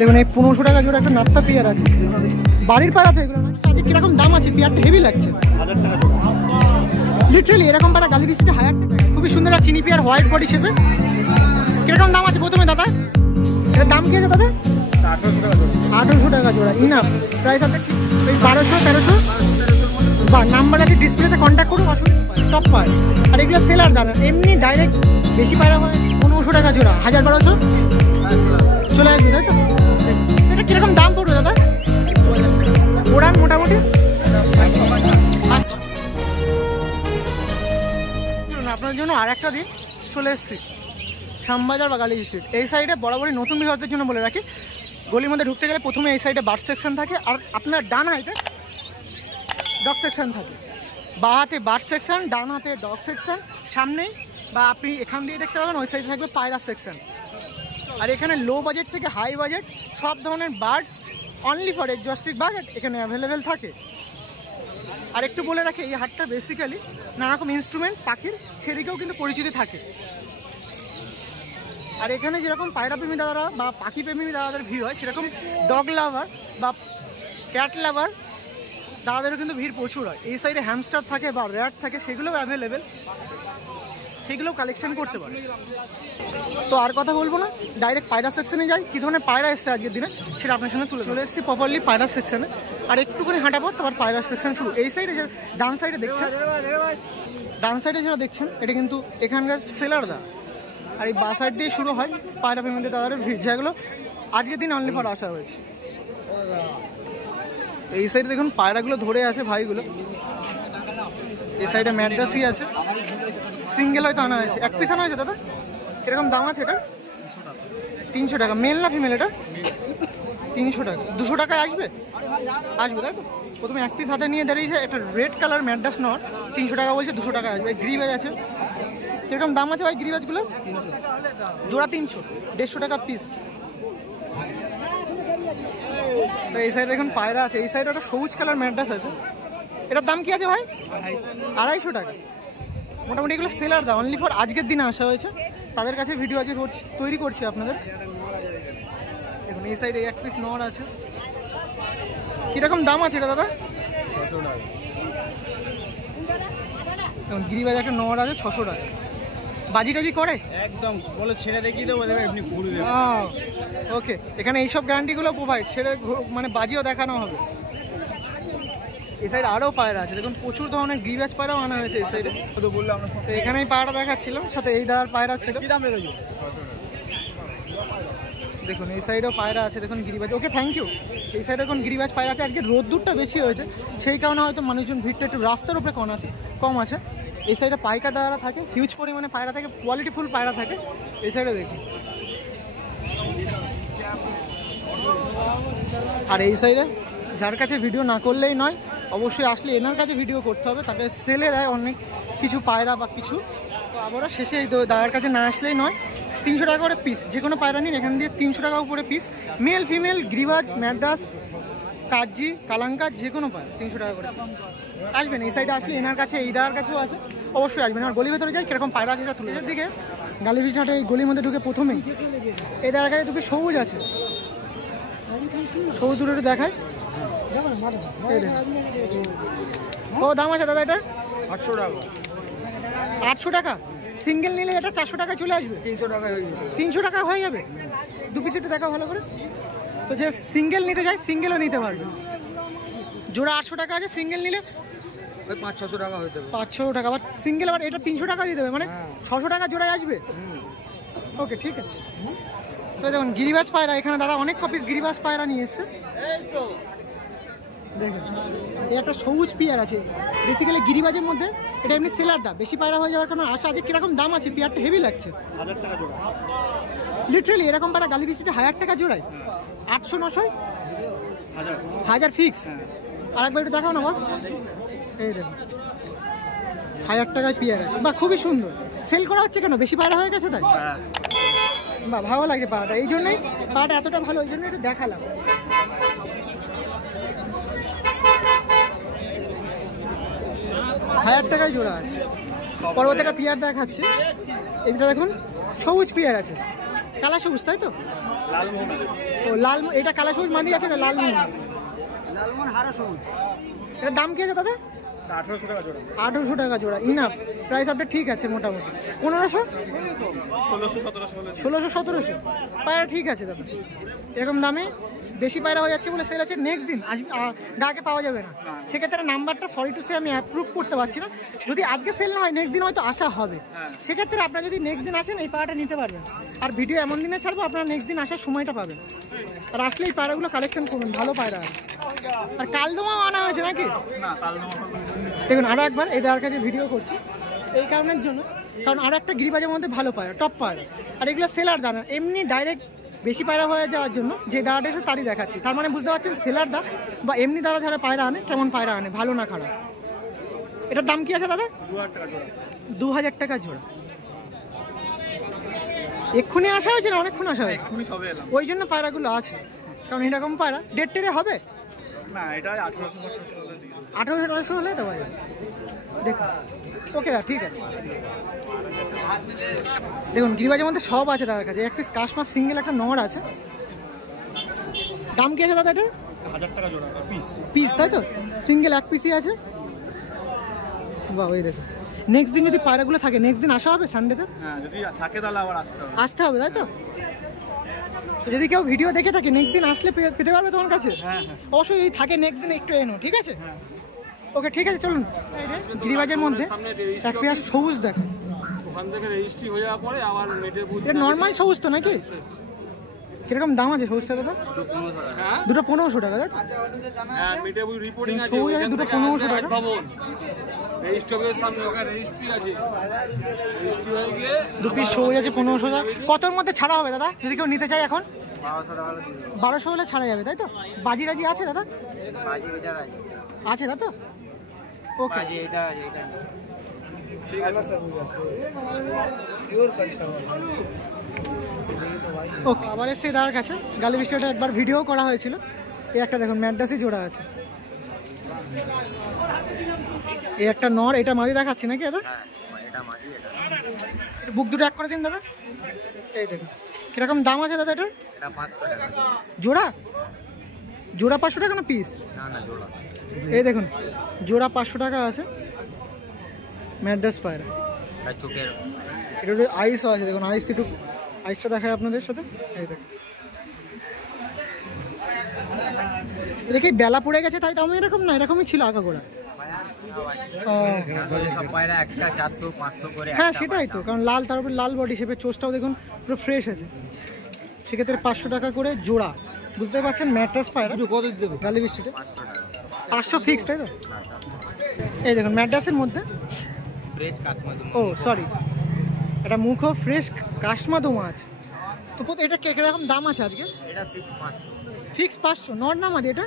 দেখুন এই 1500 টাকা জোড়া একটা নাপ্তা পেয়ার আছে, বাড়ির পাড়া তো এগুলো না। আজকে কিরকম দাম আছে? পেয়ারটা হেভি লাগছে, 1000 টাকা জোড়া। লিটারালি এরকম পাড়া গালি বিস্টে 1000 টাকা। খুবই সুন্দর আর চিনি পেয়ার হোয়াইট বডি শেপে। কিরকম দাম আছে প্রথমে দাদা? এটার দাম কি আছে দাদা? 1800 টাকা জোড়া। 1800 টাকা জোড়া ইনাফ। প্রাইস আছে ওই 1200 1300 বা নাম্বার আছে ডিসপ্লেতে, কন্ট্যাক্ট করুন, অসুবিধা টপ পায়। আর এগুলো সেলার দানা, এমনি ডাইরেক্ট বেশি পায়রা হয় 1500 টাকা জোড়া, 1000-1200 চলে আসবে, তাই তো? এটা কিরকম দাম পড়বে দাদা? ওড়ান মোটামুটি আপনার জন্য আর একটা দিন চলে এসেছি শ্যামবাজার বা গালি স্ট্রিট। এই সাইডে বরাবরই নতুন বিভাগের জন্য বলে রাখি, গলির মধ্যে ঢুকতে গেলে প্রথমে এই সাইডে বার্ড সেকশন থাকে, আর আপনার ডান হাতে ডগ সেকশন থাকে। বা হাতে বার্ড সেকশন, ডান হাতে ডগ সেকশন, সামনেই বা আপনি এখান দিয়ে দেখতে পাবেন ওই সাইডে থাকবে পায়রা সেকশন। আর এখানে লো বাজেট থেকে হাই বাজেট সব ধরনের bird only for exotic bird এখানে অ্যাভেলেবেল থাকে। আর একটু বলে রাখি, এই হাটটা বেসিক্যালি নানারকম ইনস্ট্রুমেন্ট পাখির সেদিকেও কিন্তু পরিচিতি থাকে। আর এখানে যেরকম পায়রা প্রেমী দাদারা বা পাখি প্রেমী দাদাদের ভিড় হয়, সেরকম ডগ লাভার বা ক্যাট লাভার দাদাদেরও কিন্তু ভিড় প্রচুর হয়। এই সাইডে হ্যামস্টার থাকে বা র্যাট থাকে, সেগুলোও অ্যাভেলেবেল, সেগুলোও কালেকশন করতে পারে। তো আর কথা বলবো না, ডাইরেক্ট পায়রা সেকশনে যাই। কী ধরনের পায়রা এসছে আজকের দিনে সেটা আপনার সঙ্গে চলে এসেছি প্রপারলি পায়রা সেকশনে। আর একটুখানি হাঁটাবো, তারপর পায়রা সেকশন শুরু। এই সাইডে যে ডান সাইডে দেখছেন, ডান সাইডে যেটা দেখছেন এটা কিন্তু এখানকার সেলার দা। আর এই বা সাইড দিয়ে শুরু হয় পায়রা প্রেমীদের দাদাদের ভিড়, যেগুলো আজকের দিন অনলি ফর আসা হয়েছে। এই সাইডে দেখুন পায়রাগুলো ধরে আছে ভাইগুলো। এই সাইডে ম্যাড্রাসই আছে, সিঙ্গেল হয়তো আনা হয়েছে, এক পিস আনা হয়েছে দাদা। কিরকম দাম আছে এটা? 300 টাকা। মেল না ফিমেল এটা? 300 টাকা। 200 টাকায় আসবে? আসবে, তাই তো? প্রথমে এক পিস হাতে নিয়ে দাঁড়িয়েছে, একটা রেড কালার ম্যাড্রাস নট, 300 টাকা বলছে, 200 টাকা আসবে। গ্রিবাজ আছে, কিরকম দাম আছে ভাই গ্রিবাজগুলো? জোড়া 300, 150 টাকা পিস। তো এই সাইডে দেখুন পায়রা আছে, এই সাইডে একটা সবুজ কালার ম্যাড্রাস আছে, এটার দাম কি আছে ভাই? 250 টাকা। মোটামুটি এগুলো সেলার দা, অনলি ফর আজকের দিনে আসা হয়েছে, তাদের কাছে ভিডিও আজকে তৈরি করছি আপনাদের। দেখুন এই সাইডে এক পিস নর আছে, কীরকম দাম আছে এটা দাদা? 600 টাকা। দেখুন গিরিবাজ একটা নর আছে 600 টাকা। বাজি টাজি করে একদম বলে ছেড়ে দেখিয়ে দেবো, দেবে এমনি ঘুরে দেবে। ওকে, এখানে এইসব গ্যারান্টিগুলো প্রোভাইড, ছেড়ে মানে বাজিও দেখানো হবে। এই সাইডে আরও পায়রা আছে, দেখুন প্রচুর ধরনের গিরিবাজ পায়রাও আনা হয়েছে এই সাইডে। তো বললে আমরা তো এখানেই পায়রা দেখাচ্ছিলাম, সাথে এই দাদার পায়রা ছিল। কি দাম রেখেছো? দেখুন এই সাইডেও পায়রা আছে, দেখুন গিরিবাজ। ওকে, থ্যাংক ইউ। এই সাইডে এখন গিরিবাজ পায়রা আছে। আজকে রোদ্দুরটা বেশি হয়েছে, সেই কারণে হয়তো মানুষজন ভিড়টা একটু রাস্তার উপরে কম আছে। এই সাইডে পাইকার দাদারা থাকে, হিউজ পরিমাণে পায়রা থাকে, কোয়ালিটিফুল পায়রা থাকে। এই সাইডে দেখুন। আর এই সাইডে যার কাছে ভিডিও না করলেই নয়, অবশ্যই আসলে এনার কাছে ভিডিও করতে হবে, তাকে সেলে দেয় অনেক কিছু পায়রা বা কিছু। তো আবারও শেষে এই দাদার কাছে না আসলেই নয়, 300 টাকা করে পিস, যে কোনো পায়রা নিন এখান দিয়ে 300 টাকা উপরে পিস। মেল ফিমেল গিরিবাজ ম্যাড্রাস কাজি কালাঙ্কা যে কোনো পায় 300 টাকা করে আসবেন। এই সাইডে আসলে এনার কাছে, এই দাদার কাছেও আছে, অবশ্যই আসবেন। আর গলির ভেতরে যাই কীরকম পায়রা আছে সেটা তুলে দিকে গালিবিচ হাটে এই গলির মধ্যে ঢুকে প্রথমেই এই দাদার কাছে দুটো সবুজ আছে, সবুজ দুটো দেখায়। ও দাম আছে দাদা এটা? 800 টাকা। 800 টাকা। সিঙ্গেল নিলে এটা 400 টাকায় চলে আসবে। 300 টাকা হয়ে যাবে। 300 টাকা হয়ে যাবে। দু পিসটা দেখা ভালো করে। তো যে সিঙ্গেল নিতে চাই সিঙ্গেলও নিতে পারবে। জোড়া 800 টাকা আছে, সিঙ্গেল নিলে ওই 500-600 টাকা হয়ে যাবে। 500 টাকা। আবার সিঙ্গেল আবার এটা 300 টাকা দিয়ে দেবে, মানে 600 টাকা জোড়ায় আসবে। ওকে, ঠিক আছে। তো দেখুন গিরিবাজ পায়রা, এখানে দাদা অনেক কপিস গিরিবাজ পায়রা নিয়ে এসছে। এই তো দেখুন এই একটা সবুজ পিয়ার আছে, বেসিক্যালি গিরিবাজের মধ্যে এটা এমনি সেলার দাম, বেশি পায়রা হয়ে যাওয়ার কারণে আশা আছে। কিরকম দাম আছে? পিয়ারটা হেভি লাগছে। 1000 টাকা জোড়া। লিটারালি এরকম পায়রা গালি বিস্টে 1000 টাকা জোড়ায়, 800-900 1000 ফিক্স। আরেকবার একটু দেখাও না বস। এই দেখুন 1000 টাকায় পিয়ার আছে, বা খুবই সুন্দর। সেল করা হচ্ছে কেন? বেশি পায়রা হয়ে গেছে তাই? বা ভালো লাগে পাড়াটা, এই জন্যই পাড়াটা এতটা ভালো, ওই জন্য একটু দেখালাম। 1000 টাকায় জোড়া আছে। পরবর্তী একটা পিয়ার দেখাচ্ছে, এইটা দেখুন সবুজ পিয়ার আছে, কালা সবুজ, তাই তো? লালমোহন আছে। ও লালমোহন, এটা কালা সবুজ মাদি আছে না লালমোহন? লালমোহন হারা সবুজ। এটার দাম কি আছে দাদা? 1800 টাকা জোড়া। 1800 টাকা জোড়া, ইনাফ প্রাইস আপডেট ঠিক আছে মোটামুটি। 1500 1600 1700 পায়রা ঠিক আছে দাদা, এরকম দামে বেশি পায়রা হয়ে যাচ্ছে বলে সেল আছে। নেক্সট দিন গাকে পাওয়া যাবে না, সেক্ষেত্রে নাম্বারটা সরি টু সে আমি অ্যাপ্রুভ করতে পারছি না। যদি আজকে সেল না হয় নেক্সট দিন হয়তো আসা হবে, সেক্ষেত্রে আপনারা যদি নেক্সট দিন আসেন এই পায়রাটা নিতে পারবেন। আর ভিডিও এমন দিনে ছাড়বো আপনারা নেক্সট দিন আসার সময়টা পাবেন, আর আসলে এই পায়রাগুলো কালেকশন করবেন, ভালো পায়রা আছে। আর কালদমাও আনা হয়েছে নাকি? দেখুন আরও একবার এই দাদার কাছে ভিডিও করছি এই কারণের জন্য, কারণ আরও একটা গিরিবাজের মধ্যে ভালো পায়রা, টপ পায়রা। আর এগুলো সেলার দানা, এমনি ডাইরেক্ট বেশি পায়রা হয়ে যাওয়ার জন্য যে দাদাটা এসে তারই দেখাচ্ছি। তার মানে বুঝতে পারছেন সেলার দা বা এমনি দাদা যারা পায়রা আনে কেমন পায়রা আনে, ভালো না খারাপ। এটার দাম কি আছে দাদা? 2000 টাকা জোড়া। এক্ষুনি আসা হয়েছে না অনেকক্ষণ আসা হয়েছে? ওই জন্য পায়রাগুলো আছে, কারণ এরকম পায়রা ডেট টেরে হবে না। এটা 1800 হলে দেওয়া যাবে। দেখুন ওকে দাদা ঠিক আছে। দেখুন গিরিবাজের মধ্যে সব আছে দাদার কাছে। এক পিস কাশমার সিঙ্গেল একটা নড় আছে। দাম কি আছে দাদা এটার? 1000 টাকা জোড়া পিস, তাই তো? সিঙ্গেল এক পিসই আছে। বাহ ওই দেখুন, নেক্সট দিন যদি পায়রাগুলো থাকে নেক্সট দিন আসা হবে সানডেতে? হ্যাঁ যদি থাকে তাহলে আবার আসতে হবে, তাই তো? যদি কেউ ভিডিও দেখে থাকে নেক্সট দিন আসলে পেতে পারবে তোমার কাছে? হ্যাঁ অবশ্যই থাকে, নেক্সট দিন একটু এনো, ঠিক আছে? ওকে ঠিক আছে চলুন। গিরিবাজের মধ্যে এক পেয়ার সবুজ দেখো, ওখান থেকে রেজিস্ট্রি হয়ে যাওয়ার পরে আবার নেটের বুথ। এটা নর্মাল সবুজ তো নাকি? কিরকম দাম আছে সবুজটা দাদা? দুটো 1500 টাকা, তাই তো? হ্যাঁ নেটের বুথ রিপোর্টিং আছে, সবুজ আছে দুটো 1500 টাকা। ভবন রেজিস্ট্রি অফিসের সামনে ওখানে রেজিস্ট্রি আছে, রেজিস্ট্রি হয়ে গিয়ে দু পিস সবুজ আছে 1500 টাকা। কতর মধ্যে ছাড়া হবে দাদা যদি কেউ নিতে চায় এখন? 1200 হলে ছাড়া যাবে, তাই তো? বাজি রাজি আছে দাদা? আছে তাই তো? ওকে ওকে আবার এসে দাদার কাছে গালি বিষয়টা একবার ভিডিও করা হয়েছিল। এই একটা দেখুন ম্যাড্রাসি জোড়া আছে, এই একটা নর, এটা মাঝে দেখাচ্ছি নাকি দাদা? বুক দুটো এক করে দিন দাদা। এই দেখুন কিরকম দাম আছে দাদা এটার? জোড়া? জোড়া 500 টাকা না পিস? এই দেখুন জোড়া 500 টাকা আছে। ম্যাড্রাস পায়রা, এটা আইসও আছে। দেখুন আইস, একটু আইসটা দেখায় আপনাদের সাথে। এই দেখুন এটা কি বেলা পড়ে গেছে তাই দাম এরকম না? এরকমই ছিল আগাগোড়া। হ্যাঁ সেটাই তো, কারণ লাল, তার উপর লাল বডি শেপের, চোষটাও দেখুন পুরো ফ্রেশ আছে। সেক্ষেত্রে 500 টাকা করে জোড়া, বুঝতে পারছেন? ম্যাড্রাস পায়রা গালি বৃষ্টিতে 500 ফিক্স, তাই তো? এই দেখুন ম্যাড্রাসের মধ্যে ও সরি, এটা মুখো ফ্রেশ কাশমাদুমা আছে। তো এটা কিরকম দাম আছে আজকে? ফিক্স 500। নর না মাদি? এটা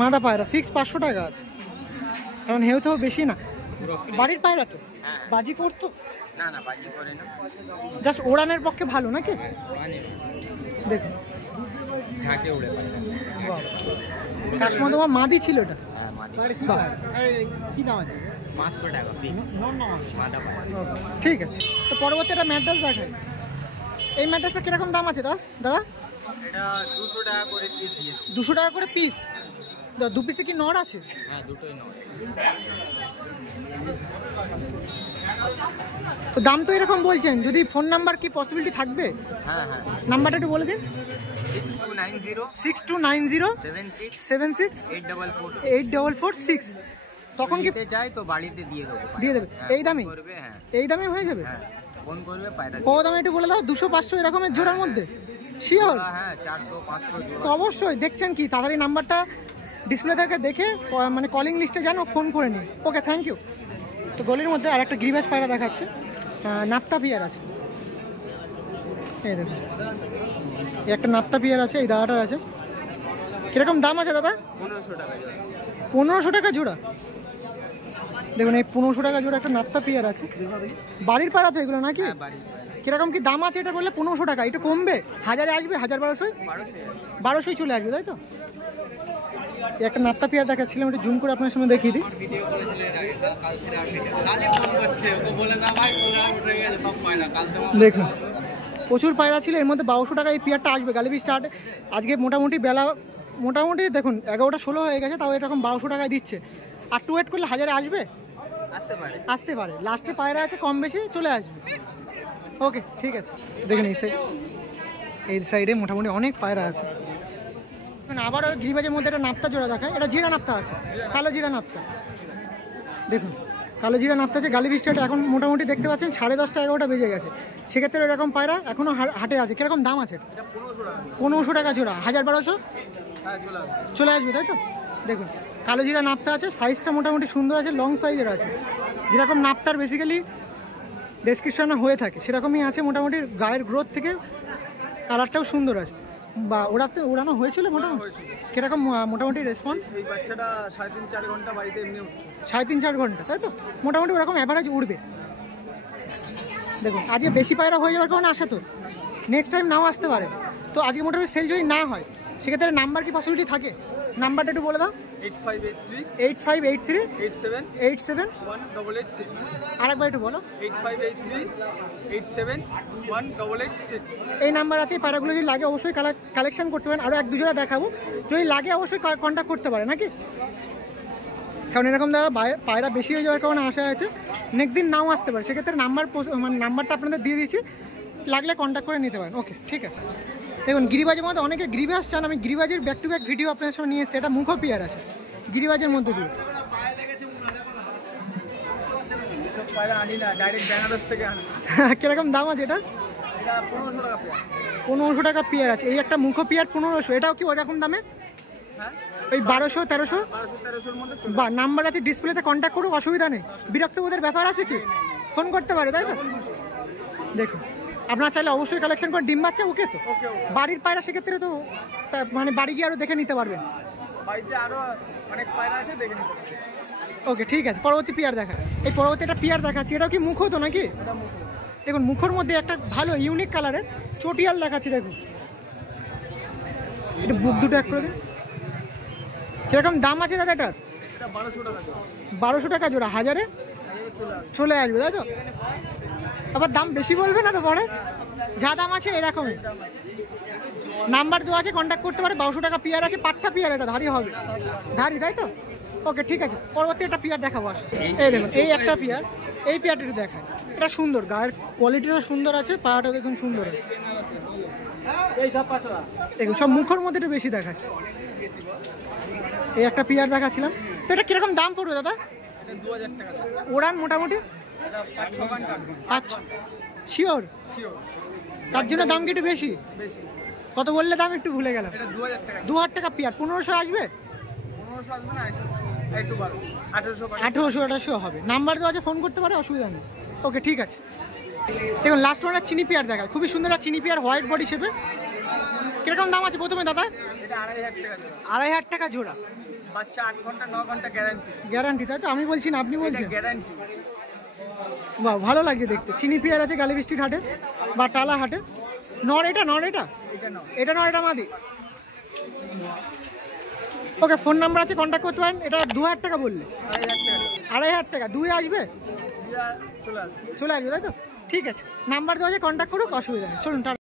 মাদা পায়রা, ফিক্স 500 টাকা আছে। কারণ হেউতেও বেশি না, বাড়ির পায়রা তো। বাজি করতো না, জাস্ট ওড়ানের পক্ষে ভালো নাকি? দেখুন কাশমাদুমা মাদি ছিল এটা। কি দাম আছে? 500 টাকা ফিক্স। ঠিক আছে। তো পরবর্তী একটা ম্যাড্রাস দেখাই। এই ম্যাড্রাসটা কিরকম দাম আছে দাদা? এটা 200 টাকা করে পিস দিয়ে দেব। 200 টাকা করে পিস? দু পিসে কি নর আছে? হ্যাঁ দুটোই নর। তো দাম তো এরকম বলছেন, যদি ফোন নাম্বার কি পসিবিলিটি থাকবে? হ্যাঁ নাম্বারটা একটু বলে দিন। 6290 76 8446। তখন কি চাই তো বাড়িতে দিয়ে দেবো? দিয়ে দেবে এই দামে? হ্যাঁ এই দামে হয়ে যাবে? হ্যাঁ ফোন করবে পায়রা। কত দামে একটু বলে দাও? 200 500 এরকমের জোড়ার মধ্যে শিওর? হ্যাঁ 400 500 জোড়া। তো অবশ্যই দেখছেন কি তাড়াতাড়ি নাম্বারটা ডিসপ্লে থেকে দেখে মানে কলিং লিস্টে যান ও ফোন করে নিন। Okay thank you. তো গলির মধ্যে আর একটা গ্রিবাজ পায়রা দেখাচ্ছে, নাপ্তা পিয়ার আছে। এই দেখুন এই একটা নাপ্তা পিয়ার আছে, এই দাদাটার আছে। কিরকম দাম আছে দাদা? 1500 টাকা জোড়া। দেখুন এই 1500 টাকা জোড়া একটা নাপ্তা পিয়ার আছে। বাড়ির পাড়া তো এগুলো নাকি? কিরকম কি দাম আছে এটা বললে? 1500 টাকা। একটু কমবে? 1000-এ আসবে? 1200-ই চলে আসবে, তাই তো? একটা নাপ্তা পেয়ার দেখাচ্ছিলাম, একটু জুম করে আপনার সামনে দেখিয়ে দিই। দেখুন প্রচুর পায়রা ছিল, এর মধ্যে 1200 টাকা এই পেয়ারটা আসবে গালিবি স্টার্ট। আজকে মোটামুটি বেলা মোটামুটি দেখুন 11টা 16 হয়ে গেছে, তাও এরকম 1200 টাকায় দিচ্ছে। আর টু ওয়েট করলে 1000-এ আসবে, আসতে পারে। লাস্টে পায়রা আছে, কম বেশি চলে আসবে। ওকে ঠিক আছে। দেখুন এই সাইডে মোটামুটি অনেক পায়রা আছে। আবার ওই গিরিবাজের মধ্যে একটা নাপ্তা জোড়া দেখায়, এটা জিরা নাপ্তা আছে, কালো জিরা নাপ্তা। দেখুন কালো জিরা নাপ্তা আছে গালিবি স্টার্ট। এখন মোটামুটি দেখতে পাচ্ছেন 10:30 11টা বেজে গেছে। সেক্ষেত্রে এরকম পায়রা এখনও হাটে আছে। কীরকম দাম আছে? 1500 টাকা জোড়া। 1000-1200 চলে আসবে, তাই তো? দেখুন কালো জিরা নাপ্তা আছে, সাইজটা মোটামুটি সুন্দর আছে, লং সাইজের আছে। যেরকম নাপ্তার বেসিক্যালি ডেসক্রিপশনে হয়ে থাকে সেরকমই আছে। মোটামুটি গায়ের গ্রোথ থেকে কালারটাও সুন্দর আছে। বা ওড়ানো হয়েছিল মোটামুটি? কীরকম মোটামুটি রেসপন্স? এই বাচ্চাটা 3.5-4 ঘন্টা বাড়িতে এমনি উঠছে। 3.5-4 ঘন্টা, তাই তো? মোটামুটি ওরকম অ্যাভারেজ উঠবে। দেখুন আজকে বেশি পায়রা হয়ে যাওয়ার কারণে আসে তো, নেক্সট টাইম নাও আসতে পারে। তো আজকে মোটামুটি সেল যদি না হয় সেক্ষেত্রে নাম্বার কি পসিবিলিটি থাকে? নাম্বারটা একটু বলে দাও। 8583 87 186। আরেকবার একটু বলো। 8583 87 186। এই নাম্বার আছে। এই পায়রাগুলো যদি লাগে অবশ্যই কালেকশন করতে পারেন। আরও 1-2 জোড়া দেখাবো, যদি লাগে অবশ্যই কন্ট্যাক্ট করতে পারে নাকি? কারণ এরকম দাদা পায়রা বেশি হয়ে যাওয়ার কারণে আশা আছে নেক্সট দিন নাও আসতে পারে। সেক্ষেত্রে নাম্বারটা আপনাদের দিয়ে দিচ্ছি, লাগলে কন্ট্যাক্ট করে নিতে পারেন। ওকে ঠিক আছে। দেখুন গিরিবাজের মধ্যে অনেকে গিরিবাজ চান, আমি গিরিবাজের ব্যাক টু ব্যাক ভিডিও আপনাদের সঙ্গে নিয়ে এসে, এটা মুখো পিয়ার আছে গিরিবাজের মধ্যে দিয়ে। কিরকম দাম আছে এটা? 1500 টাকা পেয়ার আছে। এই একটা মুখো পেয়ার 1500, এটাও কি ওই রকম দামে? ওই 1200-1300 বা নাম্বার আছে ডিসপ্লেতে, কন্ট্যাক্ট করুক, অসুবিধা নেই। বিরক্ত বোধের ব্যাপার আছে কি? ফোন করতে পারে, তাই তো? দেখুন আপনারা চাইলে অবশ্যই কালেকশন করে ডিম বাচ্চা ওকে তো বাড়ির পায়রা, সেক্ষেত্রে তো মানে বাড়ি গিয়ে আরও দেখে নিতে পারবেন। বাড়িতে আরো অনেক পায়রা আছে, দেখে নিতে। ওকে ঠিক আছে। পরবর্তী পিয়ার দেখা, এই পরবর্তী একটা পিয়ার দেখাচ্ছি। এটাও কি মুখো তো নাকি? দেখুন মুখোর মধ্যে একটা ভালো ইউনিক কালারের চটিয়াল দেখাচ্ছি। দেখুন এটা বুক দুটো এক করে দিন। কিরকম দাম আছে দাদা এটার? 1200 টাকা জোড়া। 1000-এ চলে আসবে, তাই তো? আবার দাম বেশি বলবে না তো পরে? যা দাম আছে এরকমই। নাম্বার দেওয়া আছে, কন্ট্যাক্ট করতে পারে। 1200 টাকা পিয়ার আছে, পাট্টা পিয়ার, এটা ধারি হবে, ধারি, তাই তো? ওকে ঠিক আছে। পরবর্তী একটা পিয়ার দেখাবো আসে। এই দেখুন এই একটা পিয়ার, এই পিয়ারটা একটু দেখায়। এটা সুন্দর, গায়ের কোয়ালিটিটা সুন্দর আছে, পায়াটা দেখুন সুন্দর আছে। দেখুন সব মুখের মধ্যে একটু বেশি দেখাচ্ছে। এই একটা পিয়ার দেখাচ্ছিলাম। তো এটা কিরকম দাম পড়বে দাদা? 2000 টাকা। ওড়ান মোটামুটি 5-6 ঘন্টা। আচ্ছা শিওর? তার জন্য দাম কি একটু বেশি? কত বললে দাম? একটু ভুলে গেলাম। 2000 টাকা পিয়ার। 1500 আসবে? 1500 আসবে না, একটু বাড়বে। 1800 হবে। নাম্বার দেওয়া আছে, ফোন করতে পারে, অসুবিধা নেই। ওকে ঠিক আছে। দেখুন লাস্ট ওয়ান চিনি পিয়ার দেখায়, খুবই সুন্দর একটা চিনি পিয়ার, হোয়াইট বডি শেপে। কিরকম দাম আছে প্রথমে দাদা? এটা 2500 টাকা জোড়া। 2500 টাকা জোড়া। বাচ্চা 8 ঘন্টা 9 ঘন্টা গ্যারান্টি। গ্যারান্টি, তাই তো? আমি বলছি না, আপনি বলছেন? গ্যারান্টি। বাহ ভালো লাগছে দেখতে। চিনি পিয়ার আছে গালিবি স্ট্রিট হাটে বা টালা হাটে। নর এটা? এটা নর, এটা মাদি। ওকে ফোন নাম্বার আছে, কন্ট্যাক্ট করতে পারেন। এটা 2000 টাকা বললে? 2500 টাকা। 2 আসবে? চলে আসবে, তাই তো? ঠিক আছে। নাম্বার দেওয়া আছে, কন্ট্যাক্ট করুক, অসুবিধা নেই। চলুন।